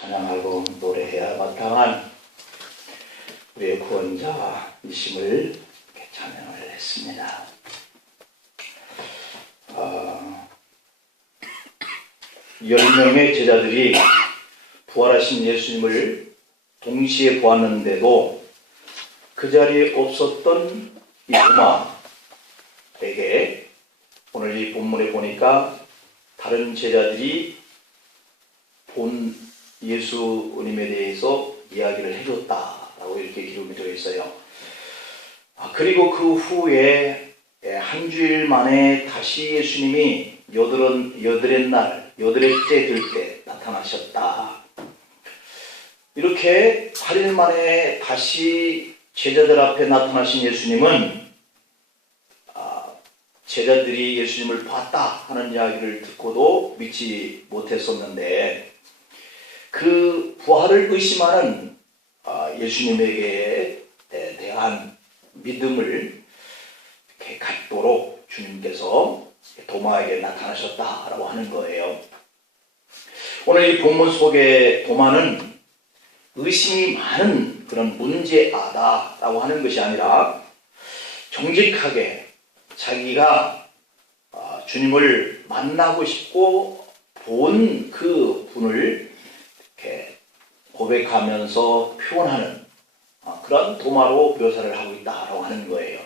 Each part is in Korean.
찬양하고 노래해야 마땅한 우리의 구원자이심을 찬양을 했습니다. 10명의 제자들이 부활하신 예수님을 동시에 보았는데도 그 자리에 없었던 이 도마에게 오늘 이 본문에 보니까 다른 제자들이 본 예수님에 대해서 이야기를 해줬다라고 이렇게 기록이 되어 있어요. 그리고 그 후에 한 주일 만에 다시 예수님이 여드렛째 될 때 나타나셨다. 이렇게 8일 만에 다시 제자들 앞에 나타나신 예수님은 제자들이 예수님을 봤다 하는 이야기를 듣고도 믿지 못했었는데 그 부활을 의심하는 예수님에게 대한 믿음을 이렇게 갖도록 주님께서 도마에게 나타나셨다라고 하는 거예요. 오늘 이 본문 속의 도마는 의심이 많은 그런 문제아다라고 하는 것이 아니라 정직하게 자기가 주님을 만나고 싶고 본 그 분을 이렇게 고백하면서 표현하는 그런 도마로 묘사를 하고 있다라고 하는 거예요.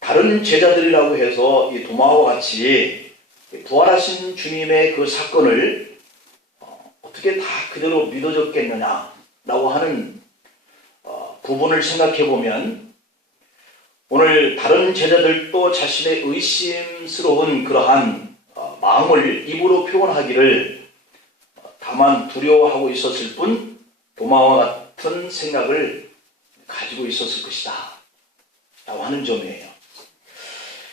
다른 제자들이라고 해서 이 도마와 같이 부활하신 주님의 그 사건을 어떻게 다 그대로 믿어졌겠느냐라고 하는 부분을 생각해 보면 오늘 다른 제자들도 자신의 의심스러운 그러한 마음을 입으로 표현하기를 다만 두려워하고 있었을 뿐 도마와 같은 생각을 가지고 있었을 것이다 라고 하는 점이에요.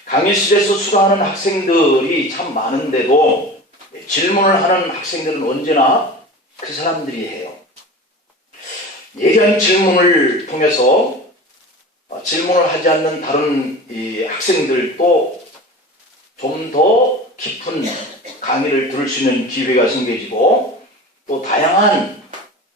강의실에서 수강하는 학생들이 참 많은데도 질문을 하는 학생들은 언제나 그 사람들이 해요. 예리한 질문을 통해서 질문을 하지 않는 다른 이 학생들도 좀 더 깊은 강의를 들을 수 있는 기회가 생겨지고 또 다양한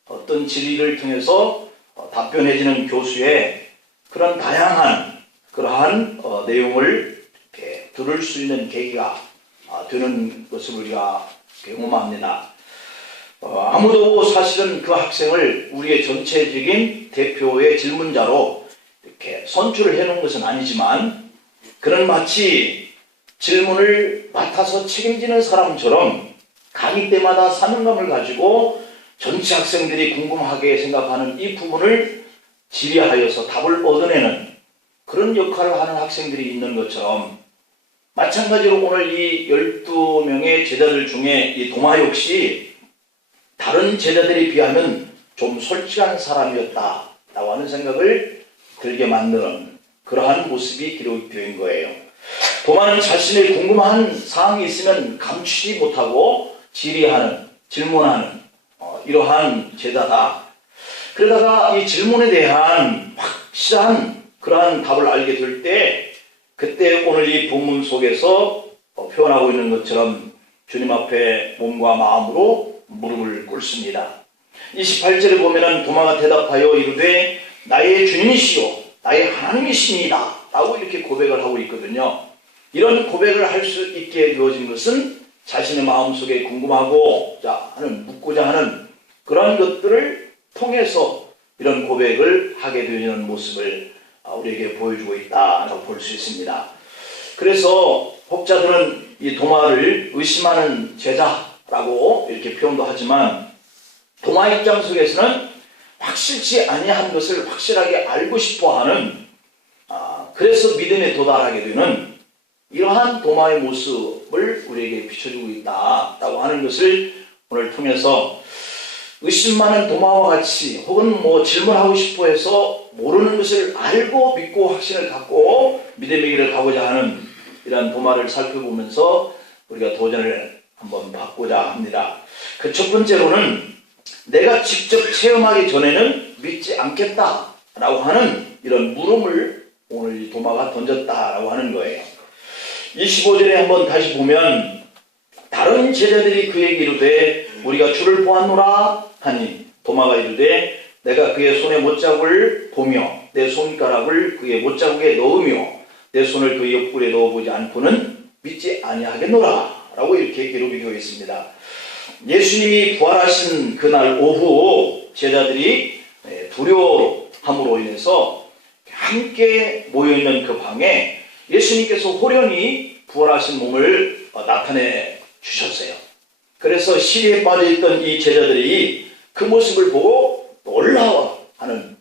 어떤 질의를 통해서 답변해지는 교수의 그런 다양한 그러한 내용을 이렇게 들을 수 있는 계기가 되는 것을 우리가 경험합니다. 아무도 사실은 그 학생을 우리의 전체적인 대표의 질문자로 이렇게 선출을 해놓은 것은 아니지만 그는 마치 질문을 맡아서 책임지는 사람처럼 강의 때마다 사명감을 가지고 전체 학생들이 궁금하게 생각하는 이 부분을 질의하여서 답을 얻어내는 그런 역할을 하는 학생들이 있는 것처럼 마찬가지로 오늘 이 12명의 제자들 중에 이 도마 역시 다른 제자들에 비하면 좀 솔직한 사람이었다라고 하는 생각을 들게 만드는 그러한 모습이 기록되어 있는 거예요. 도마는 자신의 궁금한 사항이 있으면 감추지 못하고 질문하는 이러한 제자다. 그러다가 이 질문에 대한 확실한 그러한 답을 알게 될 때 그때 오늘 이 본문 속에서 표현하고 있는 것처럼 주님 앞에 몸과 마음으로 무릎을 꿇습니다. 28절에 보면은 도마가 대답하여 이르되 나의 주님이시요 나의 하나님이십니다 라고 이렇게 고백을 하고 있거든요. 이런 고백을 할 수 있게 되어진 것은 자신의 마음속에 궁금하고자 하는 묻고자 하는 그런 것들을 통해서 이런 고백을 하게 되는 모습을 우리에게 보여주고 있다라고 볼 수 있습니다. 그래서 혹자들은 이 도마를 의심하는 제자라고 이렇게 표현도 하지만 도마 입장 속에서는 확실치 아니한 것을 확실하게 알고 싶어하는 그래서 믿음에 도달하게 되는 이러한 도마의 모습을 우리에게 비춰주고 있다라고 하는 것을 오늘 통해서 의심 많은 도마와 같이 혹은 질문하고 싶어 해서 모르는 것을 알고 믿고 확신을 갖고 믿음의 길을 가고자 하는 이러한 도마를 살펴보면서 우리가 도전을 한번 받고자 합니다. 그 첫 번째로는 내가 직접 체험하기 전에는 믿지 않겠다라고 하는 이런 물음을 오늘 이 도마가 던졌다라고 하는 거예요. 25절에 한번 다시 보면 다른 제자들이 그에게 이르되 우리가 주를 보았노라 하니 도마가 이르되 내가 그의 손에 못자국을 보며 내 손가락을 그의 못자국에 넣으며 내 손을 그의 옆구리에 넣어보지 않고는 믿지 아니하겠노라 라고 이렇게 기록이 되어 있습니다. 예수님이 부활하신 그날 오후 제자들이 두려움으로 인해서 함께 모여있는 그 방에 예수님께서 호련히 부활하신 몸을 나타내 주셨어요. 그래서 시리에 빠져있던 이 제자들이 그 모습을 보고 놀라워하는,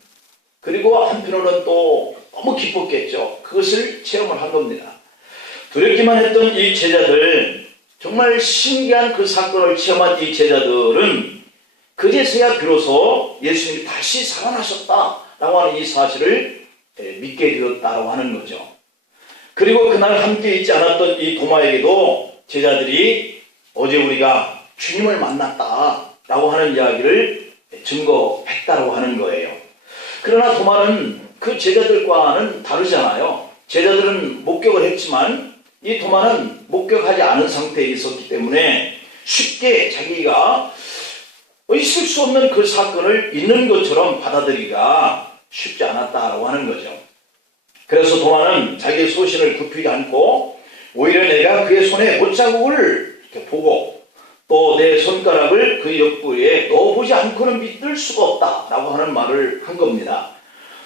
그리고 한편으로는 또 너무 기뻤겠죠. 그것을 체험을 한 겁니다. 두렵기만 했던 이 제자들, 정말 신기한 그 사건을 체험한 이 제자들은 그제서야 비로소 예수님이 다시 살아나셨다라고 하는 이 사실을 믿게 되었다라고 하는 거죠. 그리고 그날 함께 있지 않았던 이 도마에게도 제자들이 어제 우리가 주님을 만났다라고 하는 이야기를 증거했다라고 하는 거예요. 그러나 도마는 그 제자들과는 다르잖아요. 제자들은 목격을 했지만 이 도마는 목격하지 않은 상태에 있었기 때문에 쉽게 자기가 있을 수 없는 그 사건을 있는 것처럼 받아들이기가 쉽지 않았다라고 하는 거죠. 그래서 도마는 자기의 소신을 굽히지 않고 오히려 내가 그의 손에 못자국을 이렇게 보고 또 내 손가락을 그 옆구리에 넣어보지 않고는 믿을 수가 없다라고 하는 말을 한 겁니다.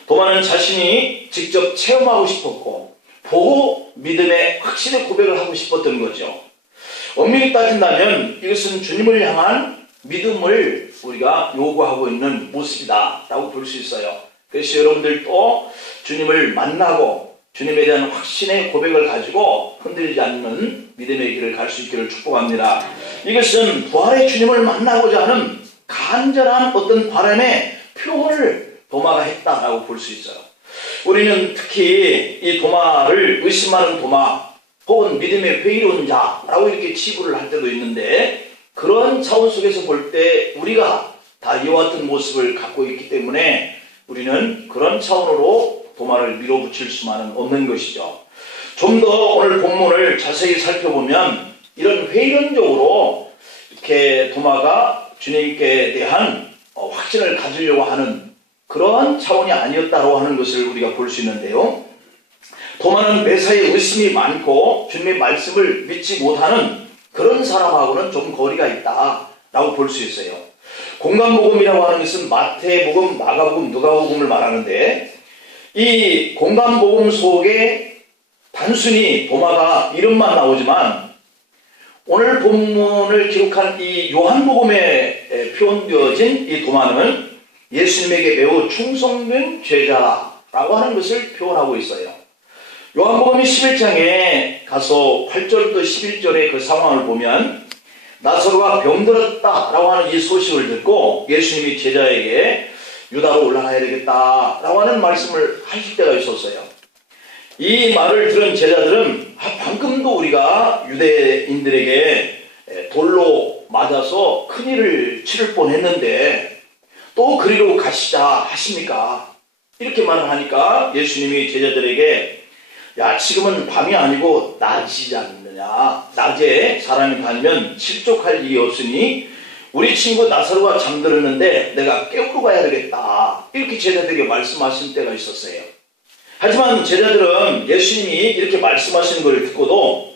도마는 자신이 직접 체험하고 싶었고 보고 믿음의 확신의 고백을 하고 싶었던 거죠. 엄밀히 따진다면 이것은 주님을 향한 믿음을 우리가 요구하고 있는 모습이다 라고 볼 수 있어요. 그래서 여러분들도 주님을 만나고 주님에 대한 확신의 고백을 가지고 흔들리지 않는 믿음의 길을 갈 수 있기를 축복합니다. 이것은 부활의 주님을 만나고자 하는 간절한 어떤 바람의 표현을 도마가 했다라고 볼 수 있어요. 우리는 특히 이 도마를 의심하는 도마 혹은 믿음의 회의로운 자라고 이렇게 치부를 할 때도 있는데, 그런 차원 속에서 볼 때 우리가 다 이와 같은 모습을 갖고 있기 때문에 우리는 그런 차원으로 도마를 밀어붙일 수만은 없는 것이죠. 좀 더 오늘 본문을 자세히 살펴보면 이런 회의론적으로 이렇게 도마가 주님께 대한 확신을 가지려고 하는 그러한 차원이 아니었다고 하는 것을 우리가 볼 수 있는데요. 도마는 매사에 의심이 많고 주님의 말씀을 믿지 못하는 그런 사람하고는 좀 거리가 있다라고 볼 수 있어요. 공간복음이라고 하는 것은 마태복음, 마가복음, 누가복음을 말하는데, 이 공간복음 속에 단순히 도마가 이름만 나오지만 오늘 본문을 기록한 이 요한복음에 표현되어진 이 도마는 예수님에게 매우 충성된 제자라고 하는 것을 표현하고 있어요. 요한복음 11장에 가서 8절부터 11절의 그 상황을 보면 나사로가 병들었다라고 하는 이 소식을 듣고 예수님이 제자에게 유다로 올라가야 되겠다라고 하는 말씀을 하실 때가 있었어요. 이 말을 들은 제자들은 방금도 우리가 유대인들에게 돌로 맞아서 큰일을 치를 뻔했는데 또 그리로 가시자 하십니까? 이렇게 말을 하니까 예수님이 제자들에게 야, 지금은 밤이 아니고 낮이지 않느냐. 낮에 사람이 다니면 실족할 일이 없으니 우리 친구 나사로가 잠들었는데 내가 깨우러 가야 되겠다. 이렇게 제자들에게 말씀하신 때가 있었어요. 하지만 제자들은 예수님이 이렇게 말씀하시는 걸 듣고도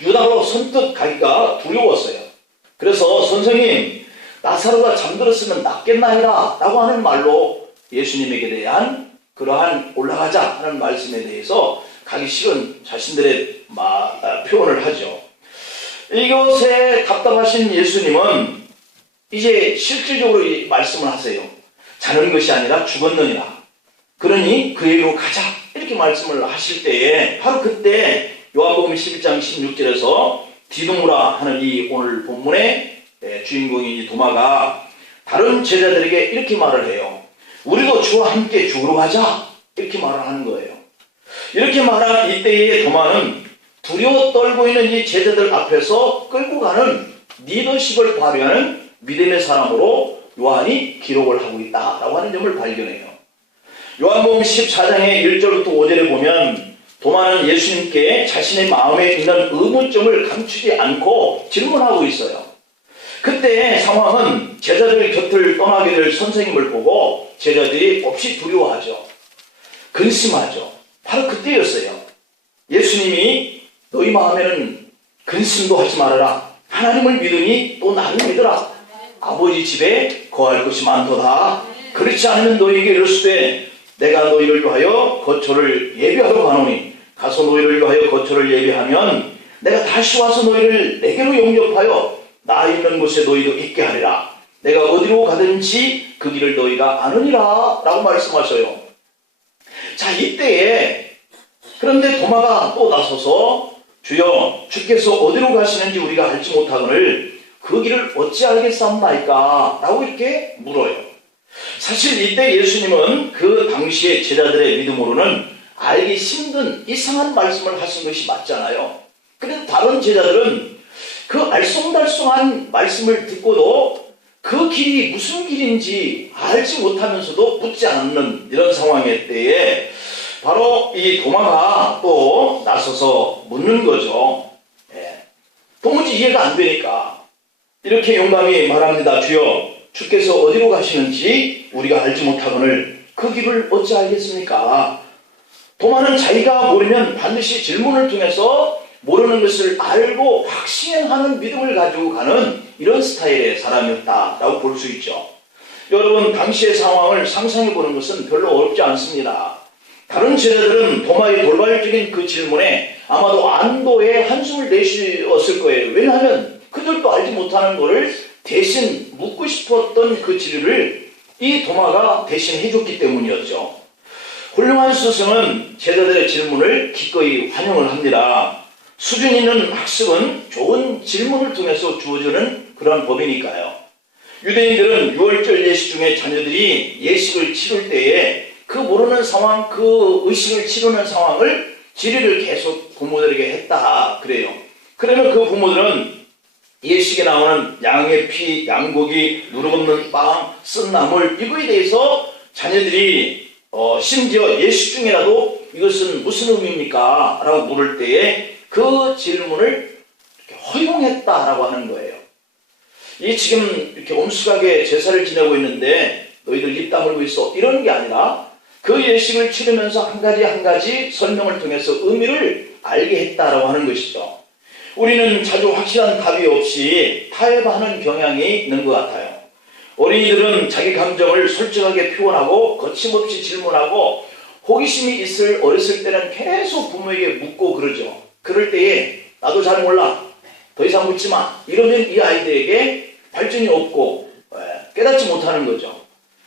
유다로 선뜻 가기가 두려웠어요. 그래서 선생님, 나사로가 잠들었으면 낫겠나이다 라고 하는 말로 예수님에게 대한 그러한 올라가자 하는 말씀에 대해서 가기 싫은 자신들의 표현을 하죠. 이것에 답답하신 예수님은 이제 실질적으로 이 말씀을 하세요. 자는 것이 아니라 죽었느니라. 그러니 그에게로 가자. 이렇게 말씀을 하실 때에 바로 그때 요한복음 11장 16절에서 디두무라 하는 이 오늘 본문의 주인공인 이 도마가 다른 제자들에게 이렇게 말을 해요. 우리도 주와 함께 죽으러 가자. 이렇게 말을 하는 거예요. 이렇게 말한 이때의 도마는 두려워 떨고 있는 이 제자들 앞에서 끌고 가는 리더십을 발휘하는 믿음의 사람으로 요한이 기록을 하고 있다라고 하는 점을 발견해요. 요한복음 14장의 1절부터 5절에 보면 도마는 예수님께 자신의 마음에 있는 의문점을 감추지 않고 질문하고 있어요. 그때 상황은 제자들 곁을 떠나게 될 선생님을 보고 제자들이 몹시 두려워하죠. 근심하죠. 바로 그때였어요. 예수님이 너희 마음에는 근심도 하지 말아라. 하나님을 믿으니 또 나를 믿어라. 아버지 집에 거할 것이 많도다. 그렇지 않으면 너희에게 이르시되 내가 너희를 위하여 거처를 예비하러 가노니 가서 너희를 위하여 거처를 예비하면 내가 다시 와서 너희를 내게로 영접하여 나 있는 곳에 너희도 있게 하리라. 내가 어디로 가든지 그 길을 너희가 아느니라 라고 말씀하셔요. 자, 이때에 그런데 도마가 또 나서서 주여 주께서 어디로 가시는지 우리가 알지 못하거늘 그 길을 어찌 알겠사옵나이까 라고 이렇게 물어요. 사실 이때 예수님은 그 당시에 제자들의 믿음으로는 알기 힘든 이상한 말씀을 하신 것이 맞잖아요. 그런데 다른 제자들은 그 알쏭달쏭한 말씀을 듣고도 그 길이 무슨 길인지 알지 못하면서도 묻지 않는 이런 상황일 때에 바로 이 도마가 또 나서서 묻는 거죠. 도무지 이해가 안 되니까 이렇게 용감히 말합니다. 주여 주께서 어디로 가시는지 우리가 알지 못하거늘 그 길을 어찌 알겠습니까? 도마는 자기가 모르면 반드시 질문을 통해서 모르는 것을 알고 확신하는 믿음을 가지고 가는 이런 스타일의 사람이었다라고 볼 수 있죠. 여러분, 당시의 상황을 상상해 보는 것은 별로 어렵지 않습니다. 다른 제자들은 도마의 돌발적인 그 질문에 아마도 안도의 한숨을 내쉬었을 거예요. 왜냐하면 그들도 알지 못하는 것을 대신 묻고 싶었던 그 질의를 이 도마가 대신 해줬기 때문이었죠. 훌륭한 스승은 제자들의 질문을 기꺼이 환영을 합니다. 수준 있는 학습은 좋은 질문을 통해서 주어지는 그런 법이니까요. 유대인들은 유월절 예식 중에 자녀들이 예식을 치를 때에 그 모르는 상황, 그 의식을 치르는 상황을 질의를 계속 부모들에게 했다 그래요. 그러면 그 부모들은 예식에 나오는 양의 피, 양고기, 누룩 없는 빵, 쓴 나물 이거에 대해서 자녀들이 심지어 예식 중이라도 이것은 무슨 의미입니까? 라고 물을 때에 그 질문을 이렇게 허용했다라고 하는 거예요. 이 지금 이렇게 엄숙하게 제사를 지내고 있는데 너희들 입 다물고 있어 이런 게 아니라 그 예식을 치르면서 한 가지 한 가지 설명을 통해서 의미를 알게 했다라고 하는 것이죠. 우리는 자주 확실한 답이 없이 타협하는 경향이 있는 것 같아요. 어린이들은 자기 감정을 솔직하게 표현하고 거침없이 질문하고 호기심이 있을 어렸을 때는 계속 부모에게 묻고 그러죠. 그럴 때에 나도 잘 몰라, 더 이상 묻지 마 이러면 이 아이들에게 발전이 없고 깨닫지 못하는 거죠.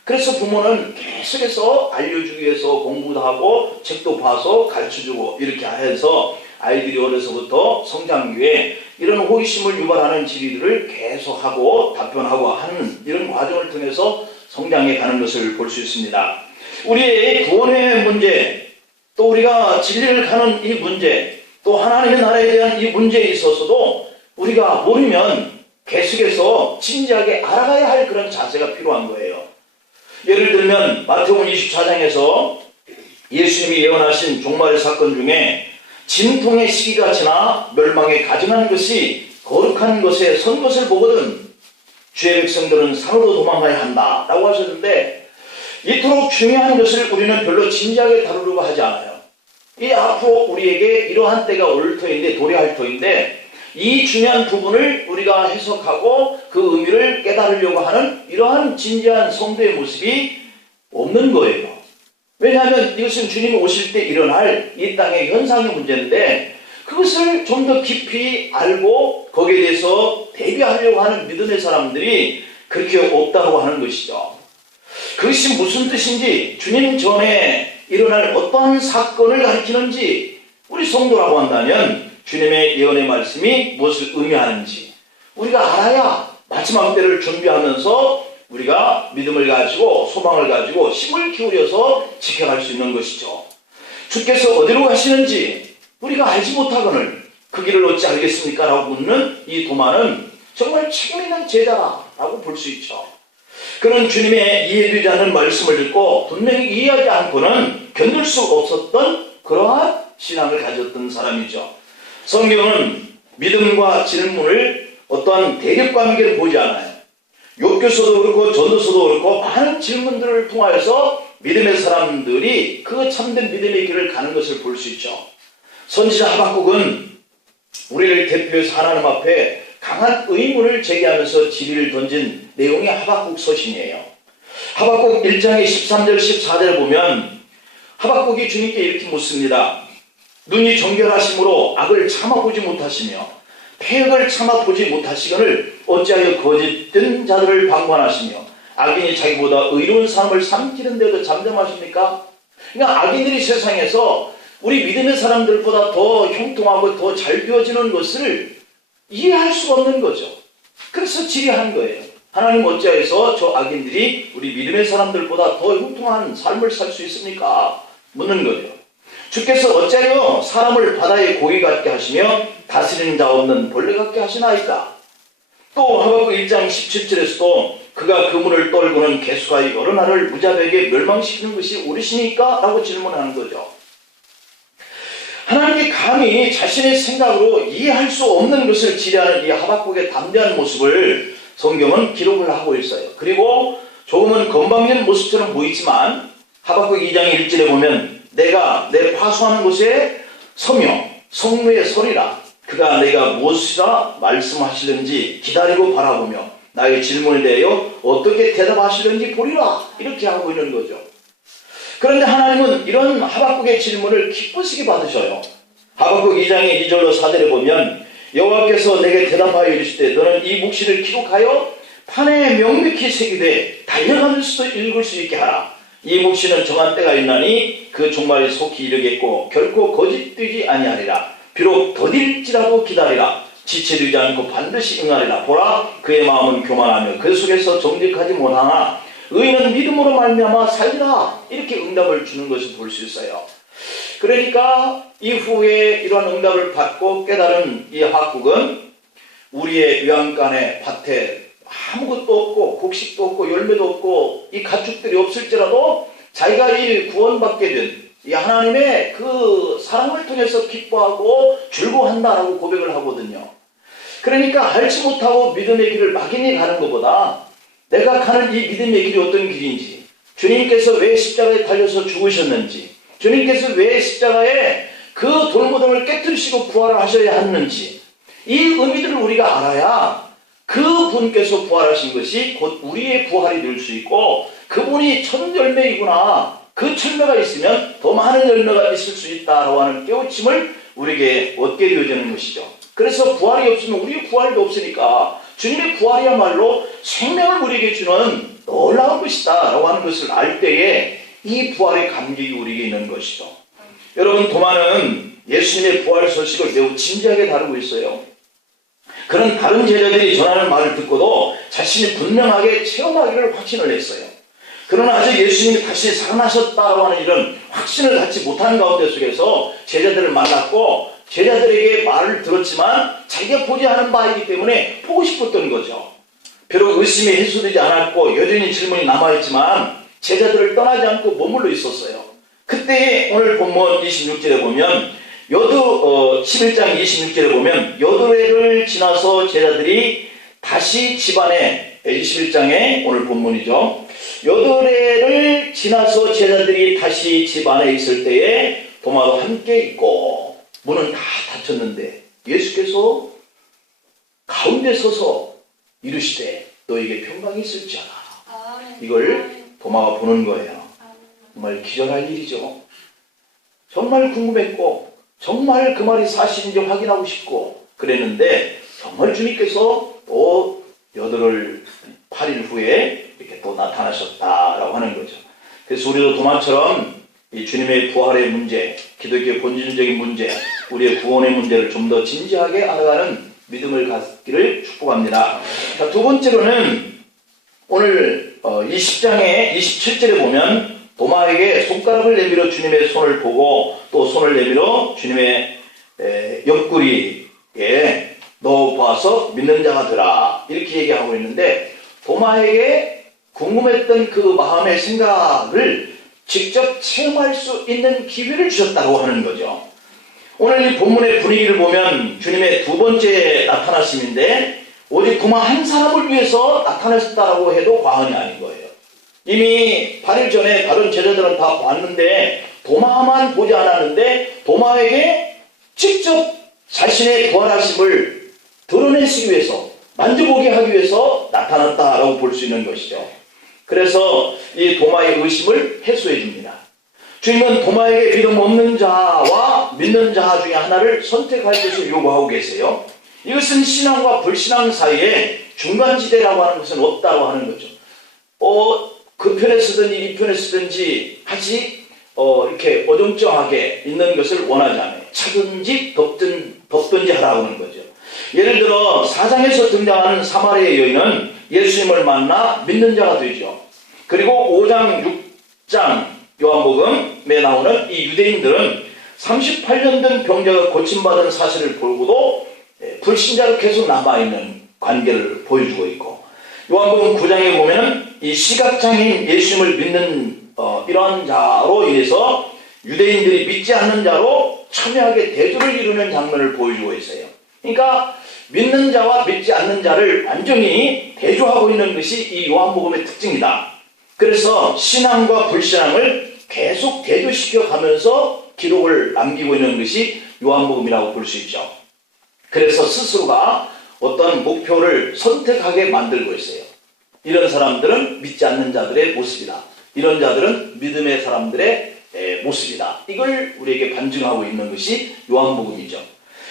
그래서 부모는 계속해서 알려주기 위해서 공부도 하고 책도 봐서 가르쳐주고 이렇게 해서 아이들이 어려서부터 성장기에 이런 호기심을 유발하는 질의들을 계속하고 답변하고 하는 이런 과정을 통해서 성장해 가는 것을 볼 수 있습니다. 우리의 구원의 문제, 또 우리가 진리를 가는 이 문제, 또 하나님의 나라에 대한 이 문제에 있어서도 우리가 모르면 계속해서 진지하게 알아가야 할 그런 자세가 필요한 거예요. 예를 들면 마태복음 24장에서 예수님이 예언하신 종말의 사건 중에 진통의 시기가 지나 멸망에 가증한 것이 거룩한 것에 선 것을 보거든 주의 백성들은 산으로 도망가야 한다 라고 하셨는데, 이토록 중요한 것을 우리는 별로 진지하게 다루려고 하지 않아요. 이 앞으로 우리에게 이러한 때가 올 터인데, 도래할 터인데, 이 중요한 부분을 우리가 해석하고 그 의미를 깨달으려고 하는 이러한 진지한 성도의 모습이 없는 거예요. 왜냐하면 이것은 주님이 오실 때 일어날 이 땅의 현상의 문제인데, 그것을 좀 더 깊이 알고 거기에 대해서 대비하려고 하는 믿음의 사람들이 그렇게 없다고 하는 것이죠. 그것이 무슨 뜻인지, 주님 전에 일어날 어떠한 사건을 가리키는지, 우리 성도라고 한다면 주님의 예언의 말씀이 무엇을 의미하는지 우리가 알아야 마지막 때를 준비하면서 우리가 믿음을 가지고 소망을 가지고 힘을 기울여서 지켜갈 수 있는 것이죠. 주께서 어디로 가시는지 우리가 알지 못하거늘 그 길을 어찌 알겠습니까? 라고 묻는 이 도마는 정말 책임 있는 제자라고 볼 수 있죠. 그는 주님의 이해되지 않는 말씀을 듣고 분명히 이해하지 않고는 견딜 수 없었던 그 그러한 신앙을 가졌던 사람이죠. 성경은 믿음과 질문을 어떠한 대립관계를 보지 않아요. 욥기서도 그렇고 전도서도 그렇고 많은 질문들을 통하여서 믿음의 사람들이 그 참된 믿음의 길을 가는 것을 볼 수 있죠. 선지자 하박국은 우리를 대표해서 하나님 앞에 강한 의문을 제기하면서 질의를 던진 내용이 하박국 서신이에요. 하박국 1장의 13절 14절을 보면 하박국이 주님께 이렇게 묻습니다. 눈이 정결하심으로 악을 참아보지 못하시며 폐역을 참아보지 못하시거늘 어찌하여 거짓된 자들을 방관하시며 악인이 자기보다 의로운 사람을 삼키는 데도 잠잠하십니까? 그러니까 악인들이 세상에서 우리 믿음의 사람들보다 더 형통하고 더 잘 되어지는 것을 이해할 수가 없는 거죠. 그래서 질의한 거예요. 하나님 어찌하여서 저 악인들이 우리 믿음의 사람들보다 더 형통한 삶을 살 수 있습니까? 묻는 거예요. 주께서 어찌하여 사람을 바다의 고기 같게 하시며 다스리는 자 없는 벌레 같게 하시나이까? 또 하박국 1장 17절에서도 그가 그물을 떨고는 개수가 여러 날을 무자비하게 멸망시키는 것이 옳으시니까? 라고 질문하는 거죠. 하나님이 감히 자신의 생각으로 이해할 수 없는 것을 질의하는 이 하박국의 담대한 모습을 성경은 기록을 하고 있어요. 그리고 조금은 건방진 모습처럼 보이지만 하박국 2장 1절에 보면 내가 내 파수하는 곳에 서며 성루에 서리라. 그가 내가 무엇이라 말씀하시는지 기다리고 바라보며 나의 질문에 대하여 어떻게 대답하시는지 보리라. 이렇게 하고 있는 거죠. 그런데 하나님은 이런 하박국의 질문을 기쁘시게 받으셔요. 하박국 2장의 2절로 4절에 보면 여호와께서 내게 대답하여 이르시되 너는 이 묵시를 기록하여 판에 명백히 새기되 달려가면서도 읽을 수 있게 하라. 이 묵시는 정한 때가 있나니 그 종말이 속히 이르겠고 결코 거짓되지 아니하리라. 비록 더딜지라도 기다리라. 지체되지 않고 반드시 응하리라. 보라 그의 마음은 교만하며 그 속에서 정직하지 못하나 의인은 믿음으로 말미암아 살리라. 이렇게 응답을 주는 것을 볼 수 있어요. 그러니까 이후에 이러한 응답을 받고 깨달은 이 하박국은 우리의 외양간에 밭에 아무것도 없고 곡식도 없고 열매도 없고 이 가축들이 없을지라도 자기가 이 구원받게 된 이 하나님의 그 사랑을 통해서 기뻐하고 즐거워한다라고 고백을 하거든요. 그러니까 알지 못하고 믿음의 길을 막연히 가는 것보다 내가 가는 이 믿음의 길이 어떤 길인지, 주님께서 왜 십자가에 달려서 죽으셨는지, 주님께서 왜 십자가에 그 돌무덤을 깨뜨리시고 부활을 하셔야 했는지, 이 의미들을 우리가 알아야 그 분께서 부활하신 것이 곧 우리의 부활이 될 수 있고, 그분이 첫 열매이구나, 그 열매가 있으면 더 많은 열매가 있을 수 있다라고 하는 깨우침을 우리에게 얻게 되어지는 것이죠. 그래서 부활이 없으면 우리의 부활도 없으니까 주님의 부활이야말로 생명을 우리에게 주는 놀라운 것이다 라고 하는 것을 알 때에 이 부활의 감격이 우리에게 있는 것이죠. 여러분, 도마는 예수님의 부활 소식을 매우 진지하게 다루고 있어요. 그런 다른 제자들이 전하는 말을 듣고도 자신이 분명하게 체험하기를 확신을 했어요. 그러나 아직 예수님이 다시 살아나셨다고 하는 이런 확신을 갖지 못하는 가운데 속에서 제자들을 만났고 제자들에게 말을 들었지만 자기가 보지 않은 바이기 때문에 보고 싶었던 거죠. 비록 의심이 해소되지 않았고 여전히 질문이 남아있지만 제자들을 떠나지 않고 머물러 있었어요. 그때 오늘 본문 26절에 보면 11장 26절에 보면 여드레를 지나서 제자들이 다시 집안에 21장의 오늘 본문이죠. 여드레를 지나서 제자들이 다시 집안에 있을 때에 도마도 함께 있고 문은 다 닫혔는데 예수께서 가운데 서서 이르시되 너에게 평강이 있을지어다. 이걸 도마가 보는 거예요. 정말 기절할 일이죠. 정말 궁금했고 정말 그 말이 사실인지 확인하고 싶고 그랬는데 정말 주님께서 또 8일 후에 이렇게 또 나타나셨다라고 하는 거죠. 그래서 우리도 도마처럼 이 주님의 부활의 문제, 기독교의 본질적인 문제, 우리의 구원의 문제를 좀 더 진지하게 알아가는 믿음을 갖기를 축복합니다. 자, 두 번째로는 오늘 20장의 27절에 보면 도마에게 손가락을 내밀어 주님의 손을 보고 또 손을 내밀어 주님의 옆구리에 넣어봐서 믿는 자가 되라 이렇게 얘기하고 있는데 도마에게 궁금했던 그 마음의 생각을 직접 체험할 수 있는 기회를 주셨다고 하는 거죠. 오늘 이 본문의 분위기를 보면 주님의 두 번째 나타나심인데 오직 도마 한 사람을 위해서 나타나셨다고 해도 과언이 아닌 거예요. 이미 8일 전에 다른 제자들은 다 봤는데 도마만 보지 않았는데 도마에게 직접 자신의 부활하심을 드러내시기 위해서, 만져보게 하기 위해서 나타났다라고 볼 수 있는 것이죠. 그래서 이 도마의 의심을 해소해 줍니다. 주님은 도마에게 믿음 없는 자와 믿는 자 중에 하나를 선택할 것을 요구하고 계세요. 이것은 신앙과 불신앙 사이에 중간지대라고 하는 것은 없다고 하는 거죠. 그 편에 쓰든지 이 편에 쓰든지 아직 이렇게 어정쩡하게 있는 것을 원하지 않아요. 차든지 덮든지 하라고 하는 거죠. 예를 들어 4장에서 등장하는 사마리아 여인은 예수님을 만나 믿는 자가 되죠. 그리고 5장, 6장 요한복음에 나오는 이 유대인들은 38년 된 병자가 고침받은 사실을 보고도 불신자로 계속 남아있는 관계를 보여주고 있고, 요한복음 9장에 보면 이 시각장애인 예수님을 믿는 이러한 자로 인해서 유대인들이 믿지 않는 자로 첨예하게 대조를 이루는 장면을 보여주고 있어요. 그러니까 믿는 자와 믿지 않는 자를 완전히 대조하고 있는 것이 이 요한복음의 특징이다. 그래서 신앙과 불신앙을 계속 대조시켜 가면서 기록을 남기고 있는 것이 요한복음이라고 볼 수 있죠. 그래서 스스로가 어떤 목표를 선택하게 만들고 있어요. 이런 사람들은 믿지 않는 자들의 모습이다. 이런 자들은 믿음의 사람들의 모습이다. 이걸 우리에게 반증하고 있는 것이 요한복음이죠.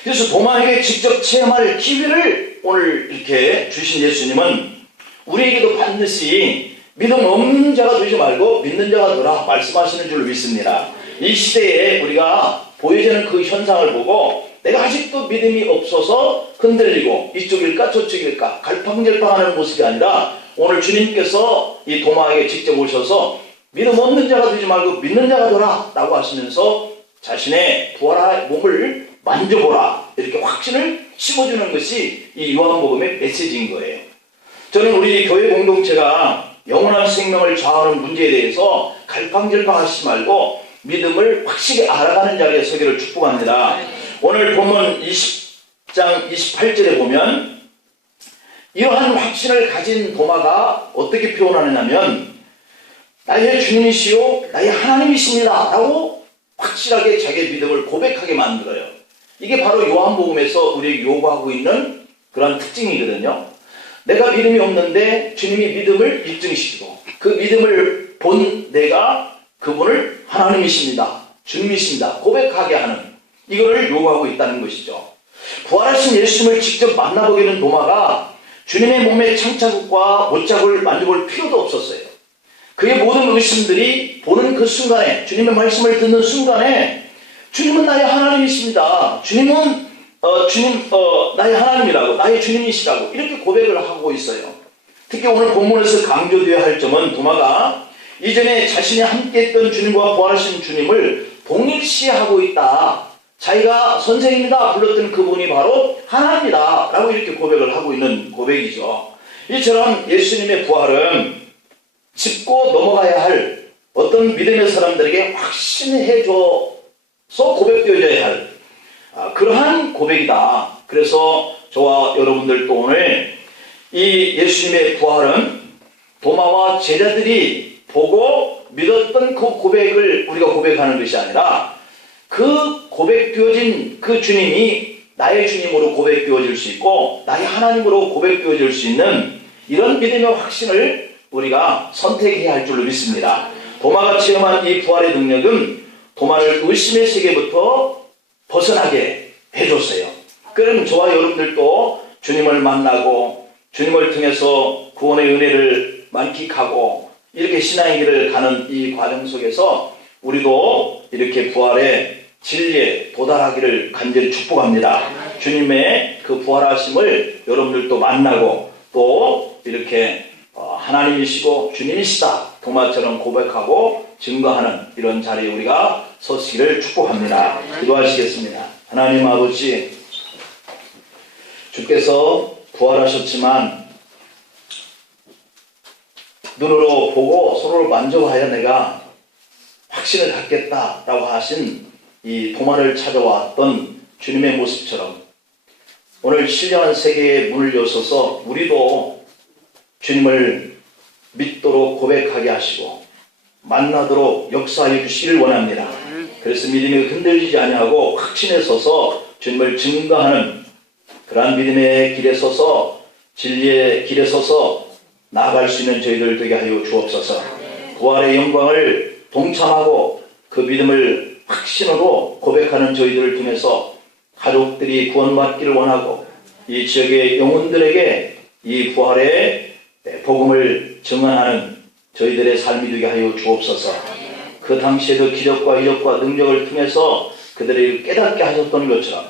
그래서 도마에게 직접 체험할 기회를 오늘 이렇게 주신 예수님은 우리에게도 반드시 믿음 없는 자가 되지 말고 믿는 자가 되라 말씀하시는 줄 믿습니다. 이 시대에 우리가 보여지는 그 현상을 보고 내가 아직도 믿음이 없어서 흔들리고 이쪽일까 저쪽일까 갈팡질팡하는 모습이 아니라 오늘 주님께서 이 도마에게 직접 오셔서 믿음 없는 자가 되지 말고 믿는 자가 되라 라고 하시면서 자신의 부활한 몸을 만져보라 이렇게 확신을 심어주는 것이 이 요한복음의 메시지인 거예요. 저는 우리 교회 공동체가 영원한 생명을 좌우하는 문제에 대해서 갈팡질팡하시지 말고 믿음을 확실히 알아가는 자리에 서기를 축복합니다. 오늘 본문 20장 28절에 보면 이러한 확신을 가진 도마가 어떻게 표현하느냐면 나의 주님이시요 나의 하나님이십니다 라고 확실하게 자기의 믿음을 고백하게 만들어요. 이게 바로 요한복음에서 우리에게 요구하고 있는 그런 특징이거든요. 내가 믿음이 없는데 주님이 믿음을 입증시키고 그 믿음을 본 내가 그분을 하나님이십니다, 주님이십니다 고백하게 하는 이거를 요구하고 있다는 것이죠. 부활하신 예수님을 직접 만나보게 된 도마가 주님의 몸의 창자국과 못자국을 만져볼 필요도 없었어요. 그의 모든 의심들이 보는 그 순간에 주님의 말씀을 듣는 순간에 주님은 나의 하나님이십니다. 주님은 나의 하나님이라고 나의 주님이시라고 이렇게 고백을 하고 있어요. 특히 오늘 본문에서 강조되어야 할 점은 도마가 이전에 자신이 함께했던 주님과 부활하신 주님을 동일시하고 있다. 자기가 선생입니다 불렀던 그분이 바로 하나님이다 라고 이렇게 고백을 하고 있는 고백이죠. 이처럼 예수님의 부활은 짚고 넘어가야 할 어떤 믿음의 사람들에게 확신해줘서 고백되어져야 할 그러한 고백이다. 그래서 저와 여러분들도 오늘 이 예수님의 부활은 도마와 제자들이 보고 믿었던 그 고백을 우리가 고백하는 것이 아니라 그 고백되어진 그 주님이 나의 주님으로 고백되어질 수 있고 나의 하나님으로 고백되어질 수 있는 이런 믿음의 확신을 우리가 선택해야 할 줄로 믿습니다. 도마가 체험한 이 부활의 능력은 도마를 의심의 세계부터 벗어나게 해줬어요. 그럼 저와 여러분들도 주님을 만나고 주님을 통해서 구원의 은혜를 만끽하고 이렇게 신앙의 길을 가는 이 과정 속에서 우리도 이렇게 부활의 진리에 도달하기를 간절히 축복합니다. 주님의 그 부활하심을 여러분들도 만나고 또 이렇게 하나님이시고 주님이시다 도마처럼 고백하고 증거하는 이런 자리에 우리가 서시기를 축복합니다. 기도하시겠습니다. 하나님 아버지, 주께서 부활하셨지만 눈으로 보고 손으로 만져봐야 내가 확신을 갖겠다라고 하신 이 도마를 찾아왔던 주님의 모습처럼 오늘 신령한 세계의 문을 여셔서 우리도 주님을 믿도록 고백하게 하시고 만나도록 역사해 주시기를 원합니다. 그래서 믿음이 흔들리지 아니하고 확신에 서서 주님을 증거하는 그러한 믿음의 길에 서서 진리의 길에 서서 나아갈 수 있는 저희들 되게 하여 주옵소서. 부활의 영광을 동참하고 그 믿음을 확신으로 고백하는 저희들을 통해서 가족들이 구원받기를 원하고 이 지역의 영혼들에게 이 부활의 복음을 증언하는 저희들의 삶이 되게 하여 주옵소서. 그 당시에도 기적과 이적과 능력을 통해서 그들을 깨닫게 하셨던 것처럼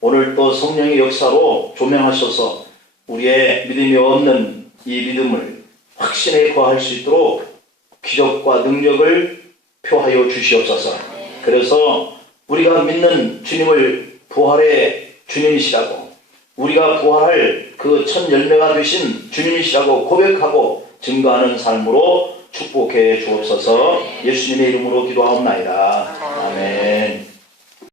오늘 또 성령의 역사로 조명하셔서 우리의 믿음이 없는 이 믿음을 확신에 거할 수 있도록 기적과 능력을 표하여 주시옵소서. 그래서 우리가 믿는 주님을 부활의 주님이시라고, 우리가 부활할 그 첫 열매가 되신 주님이시라고 고백하고 증거하는 삶으로 축복해 주옵소서. 예수님의 이름으로 기도하옵나이다. 아멘.